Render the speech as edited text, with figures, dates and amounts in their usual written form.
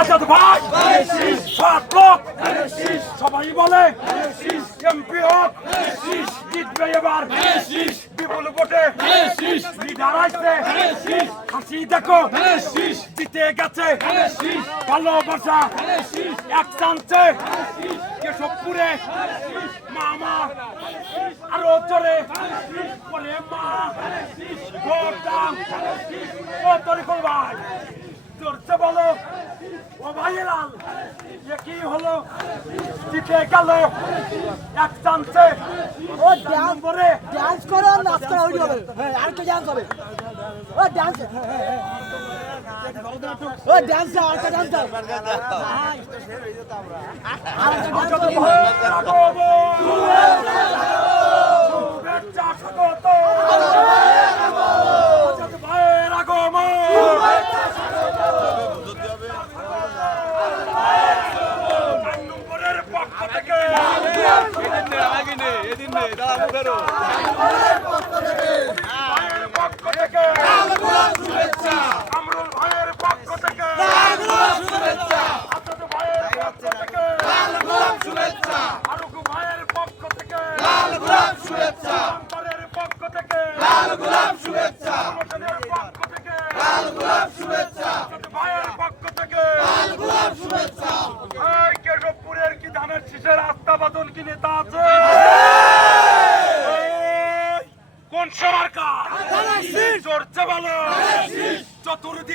আজাদ ভাই সাত লোক সবাই বলে এমপি হোক জিতবে এবার বিপুল ভোটে লিডার আসছে হাসি দেখো জিতে গেছে ভালোবাসা এক চান্সে কেশবপুরে মামা আরো জোরে বলে মা ভোট দাও ও তরিকুল ভাই জোরছে বলো ও ভাই লাল কি হলো জিতে গেল এক চান্সে ও ডান্স করো নাচ করো ওই হবে আর কি ডান্স হবে ও ডান্স ও ডান্স আর কি ডান্স কেশবপুরের কি ধানের শীষের আস্থাবাদন কি নেতা আছে কোন সরকার চড়ছে বলো চতুর্দিকে